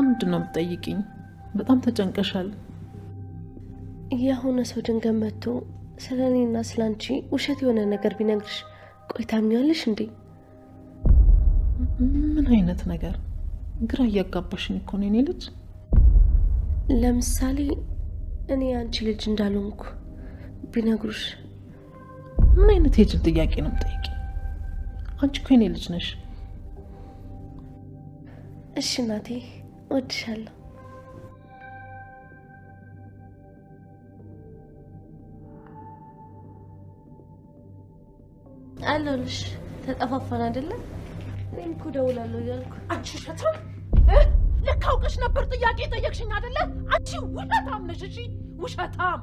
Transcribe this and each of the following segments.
ምንድነው የምትጠይቂኝ? በጣም ተጨንቀሻል። የሆነ ሰው ድንገት መጥቶ ስለኔና ስላንቺ ውሸት የሆነ ነገር ቢነግርሽ ቆይ ታምኛለሽ እንዴ? ምን አይነት ነገር? ግራ እያጋባሽኝ እኮ ነው የኔ ልጅ። ለምሳሌ እኔ አንቺ ልጅ እንዳልሆንኩ ቢነግሩሽ? ምን አይነት የጅል ጥያቄ ነው የምትጠይቂኝ? አንቺ እኮ የኔ ልጅ ነሽ። እሺ እናቴ እወድሻለሁ። አለሁልሽ። ተጠፋፋን አይደለ? እኔም እኮ ደውላለሁ እያልኩ። አንቺ ሸታም ለካ አውቀሽ ነበር ጥያቄ ጠየቅሽኝ አይደለ? አንቺ ውሸታም ነሽ። እሺ ውሸታም።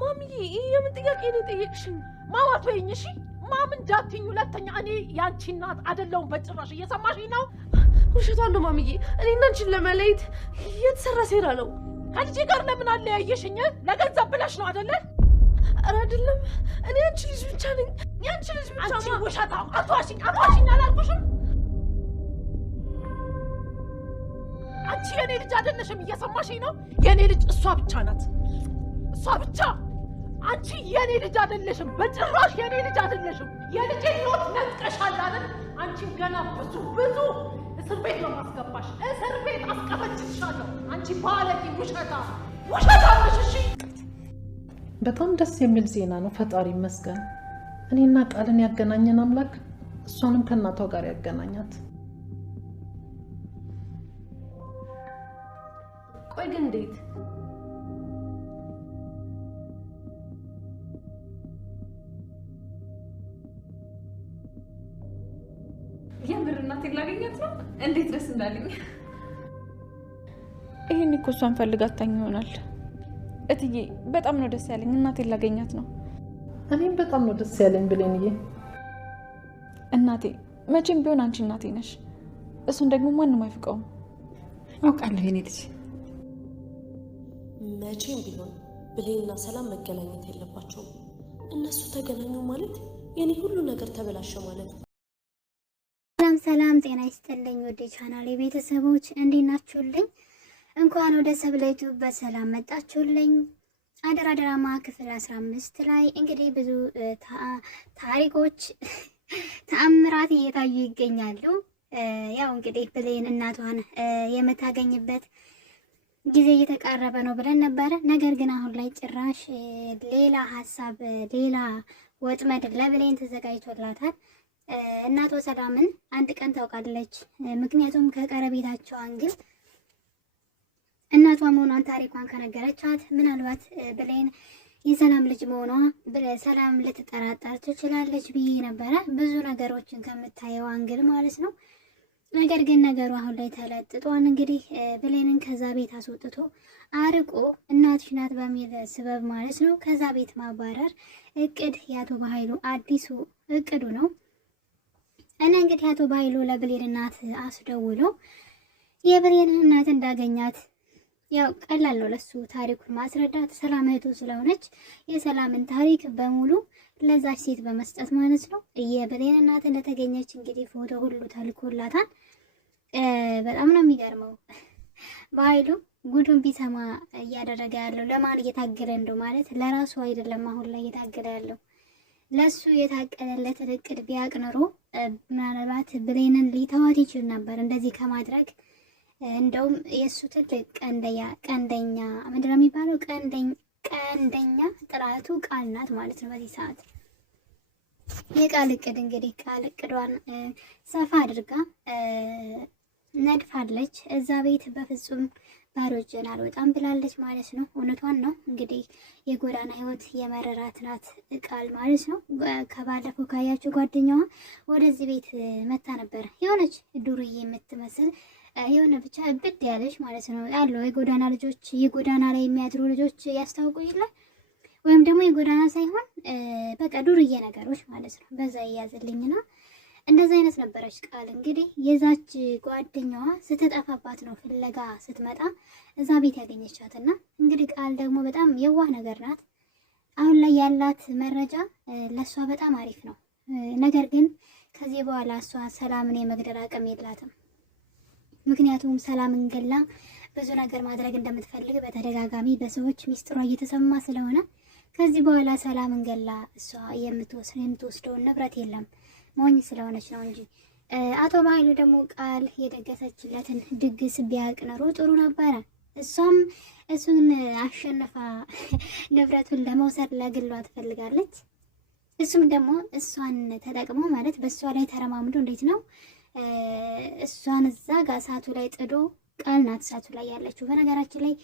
ማሚዬ የምን ጥያቄ ነው የጠየቅሽኝ? ማዋት በይኝ። እሺ ማም እንዳትይኝ ሁለተኛ። እኔ ያንቺ እናት አይደለሁም በጭራሽ። እየሰማሽኝ ነው? ውሸቷን ነው ማሚዬ። እኔና አንቺን ለመለየት የተሰራ ሴራ ነው። ከልጄ ጋር ለምን አለያየሽኝ? ለገንዘብ ብለሽ ነው አይደለ? ኧረ አይደለም። እኔ አንቺ ልጅ ብቻ ነኝ። ያንቺ ልጅ ብቻ። አንቺ ውሸታም! አትዋሽኝ አላልኩሽም? አንቺ የኔ ልጅ አይደለሽም። እየሰማሽኝ ነው? የኔ ልጅ እሷ ብቻ ናት። እሷ ብቻ። አንቺ የኔ ልጅ አይደለሽም። በጭራሽ የኔ ልጅ አይደለሽም። የልጄ ህይወት ነጥቀሻል አይደል? አንቺን ገና ብዙ እስር ቤት ነው ማስገባሽ። እስር ቤት አስቀመጥሻለሁ። አንቺ ባለጌ ውሸታም ነሽ። እሺ በጣም ደስ የሚል ዜና ነው። ፈጣሪ ይመስገን። እኔና ቃልን ያገናኘን አምላክ እሷንም ከእናቷ ጋር ያገናኛት። ቆይ ግን እንዴት? የምር እናቴን ላገኛት ነው? እንዴት ደስ እንዳለኝ። ይሄን እኮ እሷን ፈልጋታኝ ይሆናል። እትዬ በጣም ነው ደስ ያለኝ። እናቴን ላገኛት ነው። እኔም በጣም ነው ደስ ያለኝ ብሌንዬ። እናቴ መቼም ቢሆን አንቺ እናቴ ነሽ። እሱን ደግሞ ማንም አይፍቀውም። አውቃለሁ የኔ ልጅ። መቼም ቢሆን ብሌንና ሰላም መገናኘት የለባቸውም። እነሱ ተገናኙ ማለት የኔ ሁሉ ነገር ተበላሸ ማለት ነው። ሰላም ጤና ይስጥልኝ ወደ ቻናሌ ቤተሰቦች እንዴት ናችሁልኝ? እንኳን ወደ ሰብለ ዩቲዩብ በሰላም መጣችሁልኝ። አደራ ድራማ ክፍል 15 ላይ እንግዲህ ብዙ ታሪኮች ተአምራት እየታዩ ይገኛሉ። ያው እንግዲህ ብሌን እናቷን የምታገኝበት ጊዜ እየተቃረበ ነው ብለን ነበረ። ነገር ግን አሁን ላይ ጭራሽ ሌላ ሀሳብ፣ ሌላ ወጥመድ ለብሌን ተዘጋጅቶላታል። እናቷ ሰላምን አንድ ቀን ታውቃለች። ምክንያቱም ከቀረቤታቸው አንግል እናቷ መሆኗን ታሪኳን ከነገረቻት ምናልባት ብሌን የሰላም ልጅ መሆኗ ሰላም ልትጠራጠር ትችላለች ብዬ ነበረ፣ ብዙ ነገሮችን ከምታየው አንግል ማለት ነው። ነገር ግን ነገሩ አሁን ላይ ተለጥጧን። እንግዲህ ብሌንን ከዛ ቤት አስወጥቶ አርቆ እናትሽ ናት በሚል ስበብ ማለት ነው ከዛ ቤት ማባረር እቅድ የአቶ በኃይሉ አዲሱ እቅዱ ነው። እና እንግዲህ አቶ በኃይሉ ለብሌን እናት አስደውሎ የብሌን እናት እንዳገኛት ያው ቀላል ነው ለሱ ታሪኩን ማስረዳት። ሰላም እህቱ ስለሆነች የሰላምን ታሪክ በሙሉ ለዛች ሴት በመስጠት ማለት ነው። የብሌን እናት እንደተገኘች እንግዲህ ፎቶ ሁሉ ተልኮላታል። በጣም ነው የሚገርመው። በኃይሉ ጉዱን ቢሰማ እያደረገ ያለው ለማን እየታገለ እንደው ማለት ለራሱ አይደለም። አሁን ላይ እየታገለ ያለው ለሱ የታቀለለትን እቅድ ቢያቅ ኖሮ ምናልባት ብሌንን ሊተዋት ይችል ነበር እንደዚህ ከማድረግ። እንደውም የእሱ ትልቅ ቀንደኛ ምንድን ነው የሚባለው? ቀንደኛ ጥራቱ ቃል ናት ማለት ነው። በዚህ ሰዓት የቃል እቅድ እንግዲህ ቃል እቅዷን ሰፋ አድርጋ ነድፋለች። እዛ ቤት በፍጹም ባዶ እጄን አልወጣም ብላለች ማለት ነው። እውነቷን ነው። እንግዲህ የጎዳና ህይወት የመረራት ናት ቃል ማለት ነው። ከባለፈው ካያችሁ ጓደኛዋ ወደዚህ ቤት መታ ነበር። የሆነች ዱርዬ የምትመስል የሆነ ብቻ እብድ ያለች ማለት ነው ያለው። የጎዳና ልጆች የጎዳና ላይ የሚያድሩ ልጆች ያስታውቁ ይላል፣ ወይም ደግሞ የጎዳና ሳይሆን በቃ ዱርዬ ነገሮች ማለት ነው። በዛ ይያዝልኝና እንደዛ አይነት ነበረች ቃል። እንግዲህ የዛች ጓደኛዋ ስትጠፋባት ነው ፍለጋ ስትመጣ እዛ ቤት ያገኘቻትና እንግዲህ ቃል ደግሞ በጣም የዋህ ነገር ናት። አሁን ላይ ያላት መረጃ ለሷ በጣም አሪፍ ነው። ነገር ግን ከዚህ በኋላ እሷ ሰላምን የመግደል አቅም የላትም። ምክንያቱም ሰላምን ገላ ብዙ ነገር ማድረግ እንደምትፈልግ በተደጋጋሚ በሰዎች ሚስጥሯ እየተሰማ ስለሆነ ከዚህ በኋላ ሰላምን ገላ እሷ የምትወስደውን ንብረት የለም ሞኝ ስለሆነች ነው እንጂ። አቶ በኃይሉ ደግሞ ቃል የደገሰችለትን ድግስ ቢያውቅ ኖሮ ጥሩ ነበረ። እሷም እሱን አሸነፋ ንብረቱን ለመውሰድ ለግሏ ትፈልጋለች። እሱም ደግሞ እሷን ተጠቅሞ ማለት በእሷ ላይ ተረማምዶ እንዴት ነው እሷን እዛ ጋር እሳቱ ላይ ጥዶ ቃል ናት እሳቱ ላይ ያለችው። በነገራችን ላይ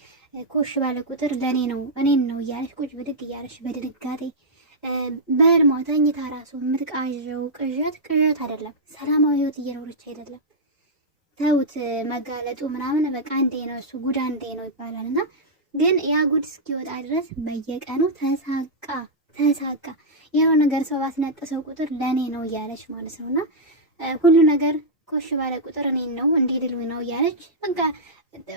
ኮሽ ባለ ቁጥር ለእኔ ነው እኔን ነው እያለች ቁጭ ብድግ እያለች በድንጋጤ በህልሟ ተኝታ ራሱ የምትቃዠው ቅዠት አይደለም፣ ሰላማዊ ህይወት እየኖረች አይደለም። ተውት መጋለጡ ምናምን በቃ አንዴ ነው እሱ ጉድ አንዴ ነው ይባላል። እና ግን ያ ጉድ እስኪወጣ ድረስ በየቀኑ ተሳቃ የሆነ ነገር ሰው ባስነጠሰው ቁጥር ለእኔ ነው እያለች ማለት ነው። እና ሁሉ ነገር ኮሽ ባለ ቁጥር እኔን ነው እንዲልሉ ነው እያለች በቃ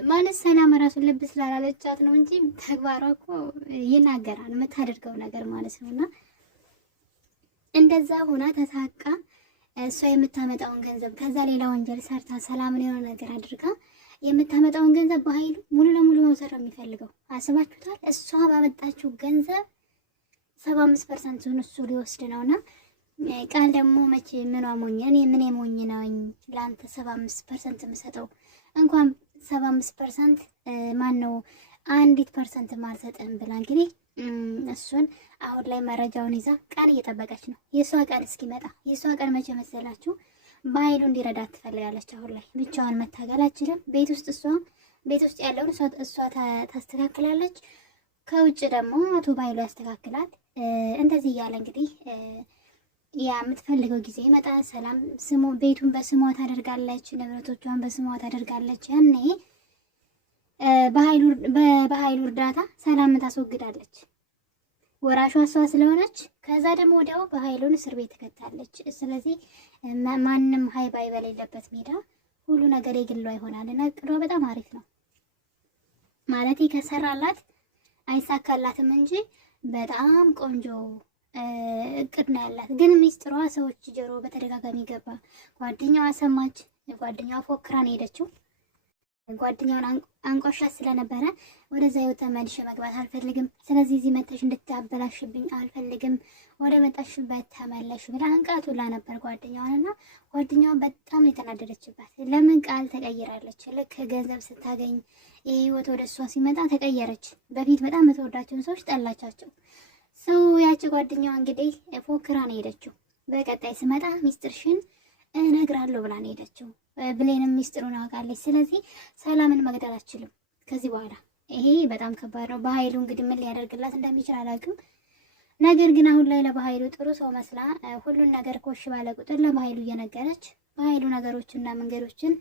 ማለት ሰላም ራሱን ልብ ስላላለቻት ነው እንጂ ተግባሯ እኮ ይናገራል የምታደርገው ነገር ማለት ነው። እና እንደዛ ሆና ተሳቃ እሷ የምታመጣውን ገንዘብ ከዛ ሌላ ወንጀል ሰርታ ሰላምን የሆነ ነገር አድርጋ የምታመጣውን ገንዘብ በኃይሉ ሙሉ ለሙሉ መውሰድ ነው የሚፈልገው። አስባችሁታል? እሷ ባመጣችው ገንዘብ 75% እሱ ሊወስድ ነውና ቃል ደግሞ መቼ ምኗ ሞኝ እኔ ምን ሞኝ ነኝ ለአንተ 75% የምሰጠው እንኳን 75% ማን ነው 1% ማልሰጥም ብላ እንግዲህ እሱን አሁን ላይ መረጃውን ይዛ ቃል እየጠበቀች ነው። የሷ ቀን እስኪመጣ የሷ ቀን መቼ መሰላችሁ? በኃይሉ እንዲረዳት ትፈልጋለች። አሁን ላይ ብቻዋን መታገል አትችልም። ቤት ውስጥ ያለውን እሷ ታስተካክላለች፣ ከውጭ ደግሞ አቶ በኃይሉ ያስተካክላል። እንደዚህ እያለ እንግዲህ ያ የምትፈልገው ጊዜ ይመጣ። ሰላም ቤቱን በስሟ ታደርጋለች፣ ንብረቶቿን በስሟ ታደርጋለች። ያኔ በኃይሉ እርዳታ ሰላምን ታስወግዳለች፣ ወራሿ እሷ ስለሆነች። ከዛ ደግሞ ወዲያው በኃይሉን እስር ቤት ትከታለች። ስለዚህ ማንም ሀይባይ በሌለበት ሜዳ ሁሉ ነገር የግሏ ይሆናል እና እቅዷ በጣም አሪፍ ነው ማለት ከሰራላት አይሳካላትም እንጂ በጣም ቆንጆ እቅድ ነው ያላት። ግን ሚስጥሯ ሰዎች ጆሮ በተደጋጋሚ ገባ። ጓደኛዋ ሰማች። ጓደኛዋ ፎክራ ነው ሄደችው። ጓደኛውን አንቋሻት ስለነበረ ወደዛ ህይወት ተመልሼ መግባት አልፈልግም፣ ስለዚህ እዚህ መጥተሽ እንድታበላሽብኝ አልፈልግም፣ ወደ መጣሽበት ተመለሽ ብላ አንቃቱላ ነበር ጓደኛዋንና ጓደኛዋ በጣም የተናደደችባት። ለምን ቃል ተቀይራለች። ልክ ገንዘብ ስታገኝ ይህ ህይወት ወደ እሷ ሲመጣ ተቀየረች። በፊት በጣም የምትወዳቸውን ሰዎች ጠላቻቸው። ሰው ያቺ ጓደኛዋ እንግዲህ ፎክራ ነው ሄደችው። በቀጣይ ስመጣ ሚስጥርሽን እነግራለሁ ብላ ነው ሄደችው። ብሌንም ሚስጥሩን አውቃለች። ስለዚህ ሰላምን መግደል አትችልም ከዚህ በኋላ። ይሄ በጣም ከባድ ነው። በኃይሉ እንግዲህ ምን ሊያደርግላት እንደሚችል አላውቅም። ነገር ግን አሁን ላይ ለበኃይሉ ጥሩ ሰው መስላ ሁሉን ነገር ኮሽ ባለ ቁጥር ለበኃይሉ እየነገረች በኃይሉ ነገሮችና መንገዶችን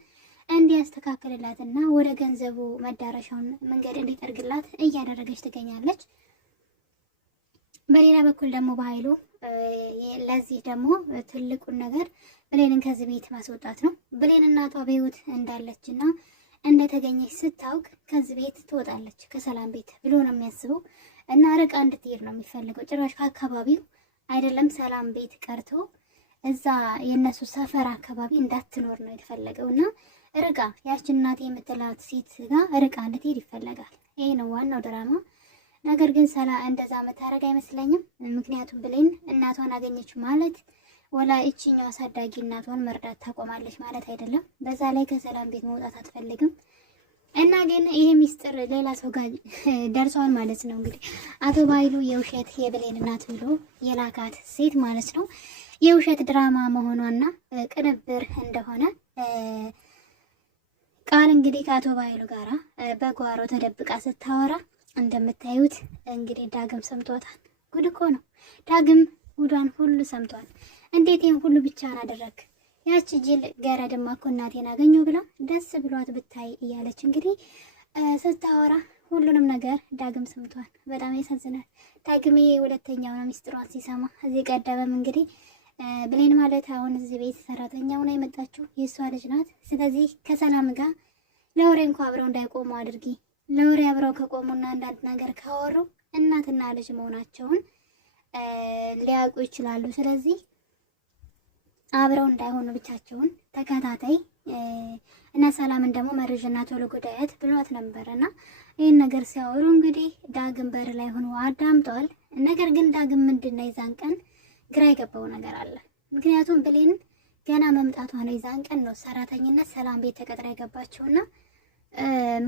እንዲያስተካክልላትና ወደ ገንዘቡ መዳረሻውን መንገድ እንዲጠርግላት እያደረገች ትገኛለች። በሌላ በኩል ደግሞ በኃይሉ ለዚህ ደግሞ ትልቁን ነገር ብሌንን ከዚህ ቤት ማስወጣት ነው። ብሌን እናቷ በህይወት እንዳለችና እንደተገኘች ስታውቅ ከዚህ ቤት ትወጣለች ከሰላም ቤት ብሎ ነው የሚያስበው እና ርቃ እንድትሄድ ነው የሚፈልገው። ጭራሽ ከአካባቢው አይደለም ሰላም ቤት ቀርቶ እዛ የነሱ ሰፈር አካባቢ እንዳትኖር ነው የተፈለገው እና ርቃ ያች እናቴ የምትላት ሴት ጋር ርቃ እንድትሄድ ይፈለጋል። ይሄ ነው ዋናው ድራማ። ነገር ግን እንደዛ መታረግ አይመስለኝም። ምክንያቱም ብሌን እናቷን አገኘች ማለት ወላ እቺኛው አሳዳጊ እናቷን መርዳት ታቆማለች ማለት አይደለም። በዛ ላይ ከሰላም ቤት መውጣት አትፈልግም እና ግን ይሄ ሚስጥር ሌላ ሰው ጋር ደርሷል ማለት ነው። እንግዲህ አቶ በኃይሉ የውሸት የብሌን እናት ብሎ የላካት ሴት ማለት ነው የውሸት ድራማ መሆኗና ቅንብር እንደሆነ ቃል እንግዲህ ከአቶ በኃይሉ ጋራ በጓሮ ተደብቃ ስታወራ እንደምታዩት እንግዲህ ዳግም ሰምቷታል። ጉድ እኮ ነው። ዳግም ጉዷን ሁሉ ሰምቷል። እንዴት ይሄን ሁሉ ብቻህን አደረግ? ያቺ ጅል ገረድማ እኮ እናቴን አገኘሁ ብላ ደስ ብሏት ብታይ እያለች እንግዲህ ስታወራ ሁሉንም ነገር ዳግም ሰምቷል። በጣም ያሳዝናል። ዳግም ሁለተኛው ነው ሚስጥሯን ሲሰማ። እዚህ ቀደምም እንግዲህ ብሌን ማለት አሁን እዚህ ቤት ሰራተኛ ሆና የመጣችው የእሷ ልጅ ናት። ስለዚህ ከሰላም ጋር ለወሬ እንኳ አብረው እንዳይቆሙ አድርጊ። ለወሬ አብረው ከቆሙና አንዳንድ ነገር ካወሩ እናትና ልጅ መሆናቸውን ሊያውቁ ይችላሉ። ስለዚህ አብረው እንዳይሆኑ ብቻቸውን ተከታታይ እና ሰላምን ደግሞ መርዥና ቶሎ ጉዳያት ብሏት ነበርና ይህን ነገር ሲያወሩ እንግዲህ ዳግም በር ላይ ሆኖ አዳምጠዋል። ነገር ግን ዳግም ምንድነው የዛን ቀን ግራ የገባው ነገር አለ። ምክንያቱም ብሌን ገና መምጣቷ ነው። የዛን ቀን ነው ሰራተኝነት ሰላም ቤት ተቀጥራ የገባችውና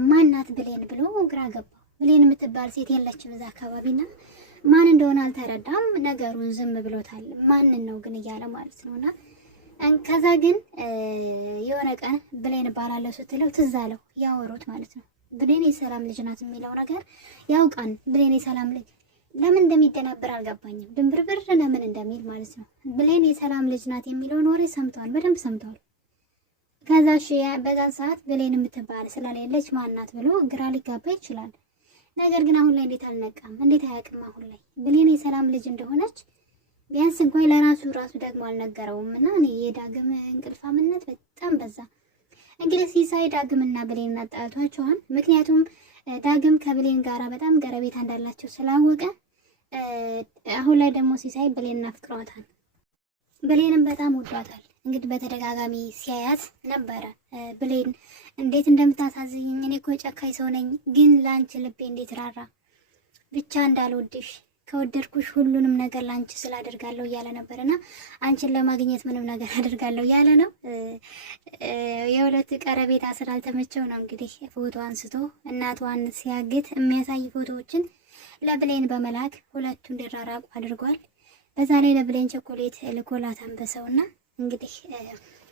ማናት ብሌን ብሎ ግራ ገባው። ብሌን የምትባል ሴት የለችም እዛ አካባቢና ማን እንደሆነ አልተረዳም። ነገሩን ዝም ብሎታል። ማንን ነው ግን እያለ ማለት ነውና ከዛ ግን የሆነ ቀን ብሌን ባላለው ስትለው ትዝ አለው ያወሩት ማለት ነው። ብሌን የሰላም ልጅ ናት የሚለው ነገር ያውቃን። ብሌን የሰላም ልጅ ለምን እንደሚደናበር አልገባኝም። ድንብርብር ለምን እንደሚል ማለት ነው። ብሌን የሰላም ልጅ ናት የሚለውን ወሬ ሰምተዋል፣ በደንብ ሰምተዋል። ከዛ እሺ በዛን ሰዓት ብሌን የምትባል ስለሌለች ማናት ብሎ ግራ ሊጋባ ይችላል። ነገር ግን አሁን ላይ እንዴት አልነቃም? እንዴት አያውቅም? አሁን ላይ ብሌን የሰላም ልጅ እንደሆነች ቢያንስ እንኳን ለራሱ ደግሞ አልነገረውም። እና እኔ የዳግም እንቅልፋምነት በጣም በዛ። እንግዲህ ሲሳይ ዳግምና ብሌን አጣልቷቸዋል። ምክንያቱም ዳግም ከብሌን ጋራ በጣም ቀረቤታ እንዳላቸው ስላወቀ አሁን ላይ ደግሞ ሲሳይ ብሌን አፍቅሯታል። ብሌንም በጣም ወዷታል። እንግዲህ በተደጋጋሚ ሲያያት ነበረ። ብሌን እንዴት እንደምታሳዝኝ እኔ እኮ ጨካኝ ሰው ነኝ፣ ግን ለአንቺ ልቤ እንዴት ራራ፣ ብቻ እንዳልወድሽ ከወደድኩሽ ሁሉንም ነገር ላንቺ ስላደርጋለሁ እያለ ነበርና አንቺን ለማግኘት ምንም ነገር አደርጋለሁ እያለ ነው። የሁለት ቀረቤታ ስላልተመቸው ነው እንግዲህ ፎቶ አንስቶ እናቷን ሲያግት የሚያሳይ ፎቶዎችን ለብሌን በመላክ ሁለቱ እንዲራራቁ አድርጓል። በዛ ላይ ለብሌን ቸኮሌት ልኮላት አንበሰውና እንግዲህ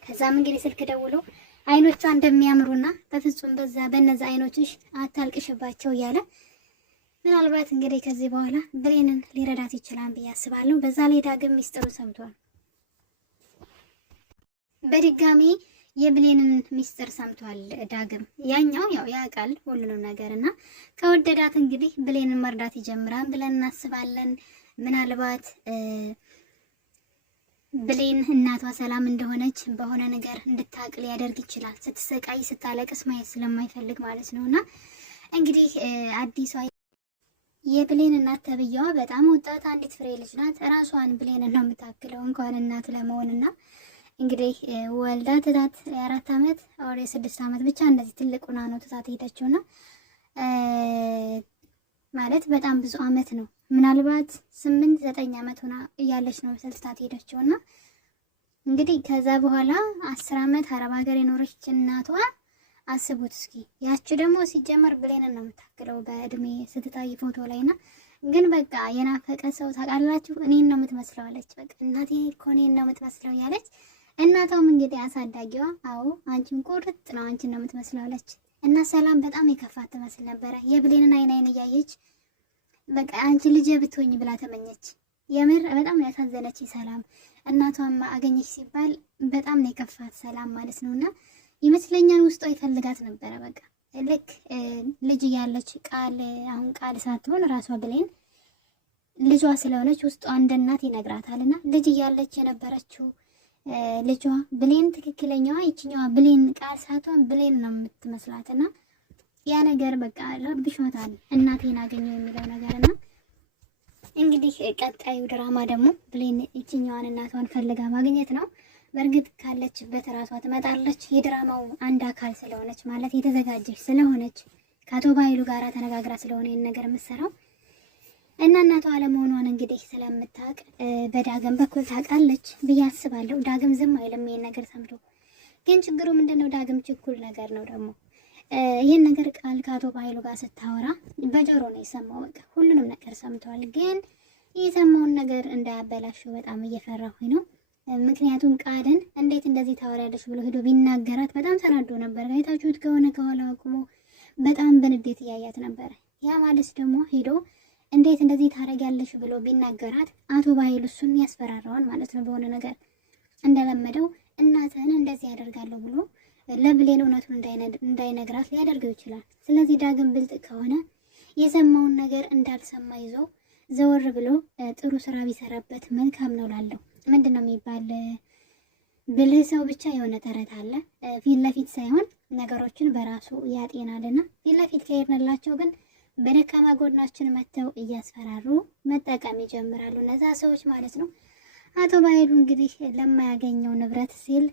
ከዛም እንግዲህ ስልክ ደውሎ አይኖቿ እንደሚያምሩና በፍጹም በነዛ አይኖችሽ አታልቅሽባቸው እያለ ምናልባት እንግዲህ ከዚህ በኋላ ብሌንን ሊረዳት ይችላል ብዬ አስባለሁ። በዛ ላይ ዳግም ሚስጥሩ ሰምቷል። በድጋሚ የብሌንን ሚስጥር ሰምቷል ዳግም። ያኛው ያው ያውቃል ሁሉንም ነገርና ከወደዳት እንግዲህ ብሌንን መርዳት ይጀምራል ብለን እናስባለን። ምናልባት ብሌን እናቷ ሰላም እንደሆነች በሆነ ነገር እንድታቅ ሊያደርግ ይችላል። ስትሰቃይ ስታለቅስ ማየት ስለማይፈልግ ማለት ነውና እንግዲህ አዲሷ የብሌን እናት ተብዬዋ በጣም ወጣት አንዲት ፍሬ ልጅ ናት። ራሷን ብሌን ነው የምታክለው እንኳን እናት ለመሆንና እንግዲህ ወልዳ ትታት የ4 ዓመት ወደ 6 ዓመት ብቻ እንደዚህ ትልቅ ሆና ነው ትታት ሄደችውና ማለት በጣም ብዙ ዓመት ነው። ምናልባት 8-9 ዓመት ሆና እያለች ነው ትታት ሄደችውና እንግዲህ ከዛ በኋላ 10 ዓመት አረብ ሀገር የኖረች እናቷ አስቡት እስኪ። ያቺ ደግሞ ሲጀመር ብሌንን ነው የምታክለው በእድሜ ስትታይ ፎቶ ላይና ግን በቃ የናፈቀ ሰው ታውቃላችሁ እኔን ነው የምትመስለው አለች። በቃ እናቴ እኮ እኔን ነው የምትመስለው ያለች። እናቷም እንግዲህ አሳዳጊዋ አዎ አንቺን ቁርጥ ነው አንቺን ነው የምትመስለው አለች። እና ሰላም በጣም የከፋት ትመስል ነበረ። የብሌንን አይን እያየች በቃ አንቺ ልጅ ብትሆኝ ብላ ተመኘች። የምር በጣም ያሳዘነች ሰላም። እናቷም አገኘች ሲባል በጣም ነው የከፋት ሰላም ማለት ነውና ይመስለኛል ውስጧ ይፈልጋት ነበረ። በቃ ልክ ልጅ ያለች አሁን ቃል ሳትሆን ራሷ ብሌን ልጇ ስለሆነች ውስጧ እንደ እናት ይነግራታልና ልጅ ያለች የነበረችው ልጇ ብሌን ትክክለኛዋ ይችኛዋ ብሌን ቃል ሳትሆን ብሌን ነው የምትመስላትና ያ ነገር በቃ ረብሿታል። እናቴን አገኘው የሚለው ነገርና እንግዲህ ቀጣዩ ድራማ ደግሞ ብሌን ይችኛዋን እናቷን ፈልጋ ማግኘት ነው። በእርግጥ ካለችበት ራሷ ትመጣለች። የድራማው አንድ አካል ስለሆነች ማለት የተዘጋጀች ስለሆነች ከአቶ ባይሉ ጋራ ተነጋግራ ስለሆነ ይህን ነገር የምትሰራው እና እናቷ አለመሆኗን እንግዲህ ስለምታውቅ በዳግም በኩል ታውቃለች ብዬ አስባለሁ። ዳግም ዝም አይልም ይሄን ነገር ሰምቶ። ግን ችግሩ ምንድነው? ዳግም ችኩል ነገር ነው ደግሞ ይህን ነገር ቃል ከአቶ ባይሉ ጋር ስታወራ በጆሮ ነው የሰማው። በቃ ሁሉንም ነገር ሰምተዋል። ግን የሰማውን ነገር እንዳያበላሽው በጣም እየፈራሁኝ ነው። ምክንያቱም ቃልን እንዴት እንደዚህ ታወሪያለሽ ብሎ ሄዶ ቢናገራት በጣም ተናዶ ነበር። አይታችሁት ከሆነ ከኋላ አቁሞ በጣም በንዴት እያያት ነበር። ያ ማለት ደግሞ ሄዶ እንዴት እንደዚህ ታረጊያለሽ ብሎ ቢናገራት አቶ ባይሉ እሱን ያስፈራራዋል ማለት ነው። በሆነ ነገር እንደለመደው እናትህን እንደዚህ ያደርጋለሁ ብሎ ለብሌን እውነቱን እንዳይነግራት ሊያደርገው ይችላል። ስለዚህ ዳግም ብልጥ ከሆነ የሰማውን ነገር እንዳልሰማ ይዞ ዘወር ብሎ ጥሩ ስራ ቢሰራበት መልካም ነው ላለው። ምንድን ነው የሚባል ብልህ ሰው ብቻ የሆነ ተረት አለ። ፊት ለፊት ሳይሆን ነገሮችን በራሱ ያጤናልና ፊት ለፊት ከሄድንላቸው ግን በደካማ ጎናችን መተው እያስፈራሩ መጠቀም ይጀምራሉ እነዛ ሰዎች ማለት ነው። አቶ ባይሉ እንግዲህ ለማያገኘው ንብረት ሲል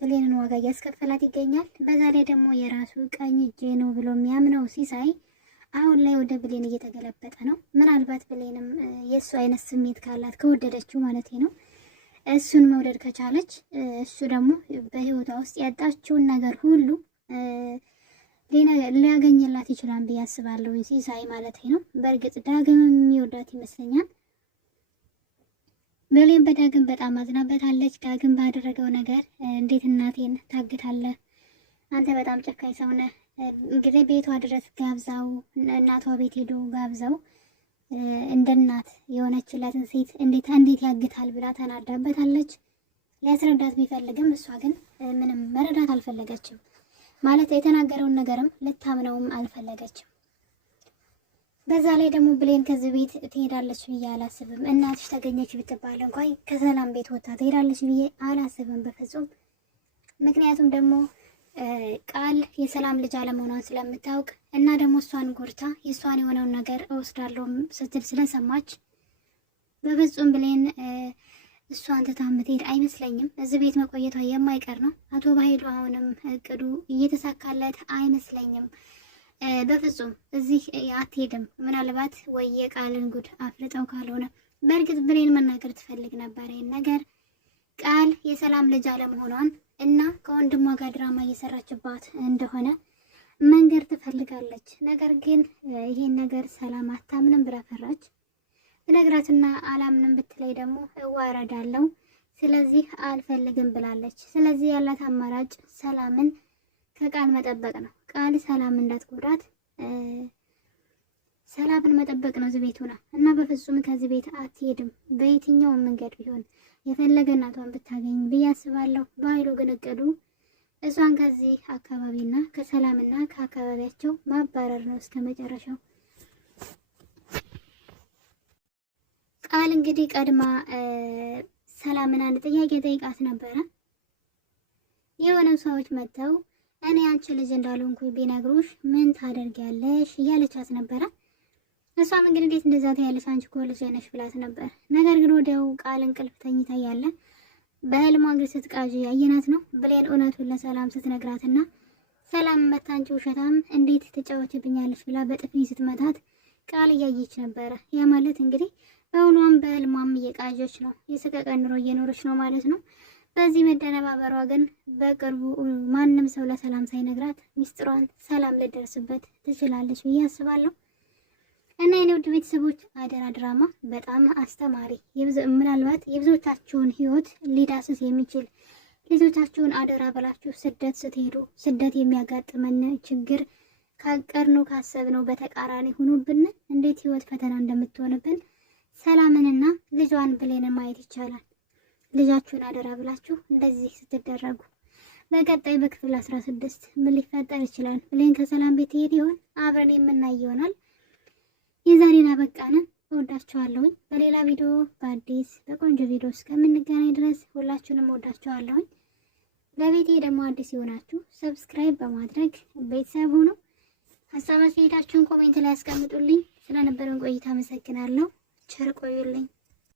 ብሌንን ዋጋ እያስከፈላት ይገኛል። በዛ ላይ ደግሞ የራሱ ቀኝ እጄ ነው ብሎ የሚያምነው ሲሳይ አሁን ላይ ወደ ብሌን እየተገለበጠ ነው። ምናልባት ብሌንም የእሱ አይነት ስሜት ካላት ከወደደችው ማለት ነው እሱን መውደድ ከቻለች እሱ ደግሞ በህይወቷ ውስጥ ያጣችውን ነገር ሁሉ ሊያገኝላት ይችላል ብዬ አስባለሁ። ሲሳይ ማለት ነው። በእርግጥ ዳግም የሚወዳት ይመስለኛል። ብሌን በዳግም በጣም አዝናበታለች። ዳግም ባደረገው ነገር እንዴት እናቴን ታግታለህ? አንተ በጣም ጨካኝ ሰው ነህ። እንግዲህ ቤቷ ድረስ ጋብዛው፣ እናቷ ቤት ሄዶ ጋብዛው እንደ እናት የሆነችለትን ሴት እንዴት ያግታል ብላ ተናዳበታለች። ሊያስረዳት ቢፈልግም እሷ ግን ምንም መረዳት አልፈለገችም። ማለት የተናገረውን ነገርም ልታምነውም አልፈለገችም። በዛ ላይ ደግሞ ብሌን ከዚህ ቤት ትሄዳለች ብዬ አላስብም። እናትሽ ተገኘች ብትባል እንኳን ከሰላም ቤት ወጥታ ትሄዳለች ብዬ አላስብም በፍጹም። ምክንያቱም ደግሞ ቃል የሰላም ልጅ አለመሆኗን ስለምታውቅ እና ደግሞ እሷን ጎድታ የእሷን የሆነውን ነገር እወስዳለሁ ስትል ስለሰማች በፍጹም ብሌን እሷን ትታ የምትሄድ አይመስለኝም። እዚህ ቤት መቆየቷ የማይቀር ነው። አቶ ባሄዱ አሁንም እቅዱ እየተሳካለት አይመስለኝም። በፍጹም እዚህ አትሄድም። ምናልባት ወይ የቃልን ጉድ አፍልጠው ካልሆነ በእርግጥ ብሌን መናገር ትፈልግ ነበር ይህን ነገር ቃል የሰላም ልጅ አለመሆኗን እና ከወንድሟ ጋር ድራማ እየሰራችባት እንደሆነ መንገር ትፈልጋለች። ነገር ግን ይሄን ነገር ሰላም አታምንም ብላ ፈራች። ነግራትና አላምንም ብትለይ ደግሞ እዋረዳለሁ፣ ስለዚህ አልፈልግም ብላለች። ስለዚህ ያላት አማራጭ ሰላምን ከቃል መጠበቅ ነው። ቃል ሰላም እንዳትጎዳት ሰላምን መጠበቅ ነው እዚህ ቤት ሆና እና በፍጹም ከዚህ ቤት አትሄድም በየትኛውም መንገድ ቢሆን የፈለገ እናቷን ብታገኝ ብዬ አስባለሁ። በኃይሉ ግን እቅዱ እሷን ከዚህ አካባቢና ከሰላምና ከአካባቢያቸው ማባረር ነው እስከ መጨረሻው። ቃል እንግዲህ ቀድማ ሰላምን አንድ ጥያቄ ጠይቃት ነበረ። የሆነ ሰዎች መጥተው እኔ አንቺ ልጅ እንዳልሆንኩ ቢነግሩሽ ምን ታደርጊያለሽ እያለቻት ነበረ። እሷም እንግዲህ እንዴት እንደዛ ታያለሽ አንቺ እኮ ልጅ ነሽ ብላት ነበር። ነገር ግን ወዲያው ቃል እንቅልፍ ተኝታ ያለ በህልሟ እንግዲህ ስትቃዥ ያየናት ነው። ብሌን እውነቱን ለሰላም ስትነግራትና ሰላም መታ አንቺ ውሸታም እንዴት ትጫወችብኛለሽ ብላ በጥፊ ስትመታት ቃል እያየች ነበረ። ያ ማለት እንግዲህ በእውኗም በህልሟም እየቃዠች ነው፣ የሰቀቀን ኑሮ እየኖረች ነው ማለት ነው። በዚህ መደነባበሯ ግን በቅርቡ ማንም ሰው ለሰላም ሳይነግራት ሚስጥሯን ሰላም ልደርስበት ትችላለች ብዬ አስባለሁ። እና የኔ ውድ ቤተሰቦች አደራ ድራማ በጣም አስተማሪ ምናልባት የብዙዎቻችሁን ህይወት ሊዳስስ የሚችል ልጆቻችሁን አደራ ብላችሁ ስደት ስትሄዱ ስደት የሚያጋጥመን ችግር ካቀድነው ካሰብነው በተቃራኒ ሆኖብን እንዴት ህይወት ፈተና እንደምትሆንብን ሰላምንና ልጇን ብሌንን ማየት ይቻላል። ልጃችሁን አደራ ብላችሁ እንደዚህ ስትደረጉ በቀጣይ በክፍል 16 ምን ሊፈጠር ይችላል? ብሌን ከሰላም ቤት ይሄድ ይሆን? አብረን የምናይ ይሆናል። የዛሬን አበቃን። እወዳችኋለሁኝ። በሌላ ቪዲዮ በአዲስ በቆንጆ ቪዲዮ እስከምንገናኝ ድረስ ሁላችሁንም እወዳችኋለሁኝ። ለቤቴ ደግሞ አዲስ የሆናችሁ ሰብስክራይብ በማድረግ ቤተሰብ ሁኑ። ሀሳብ አስተያየታችሁን ኮሜንት ላይ አስቀምጡልኝ። ስለነበረን ቆይታ አመሰግናለሁ። ቸር ቆዩልኝ።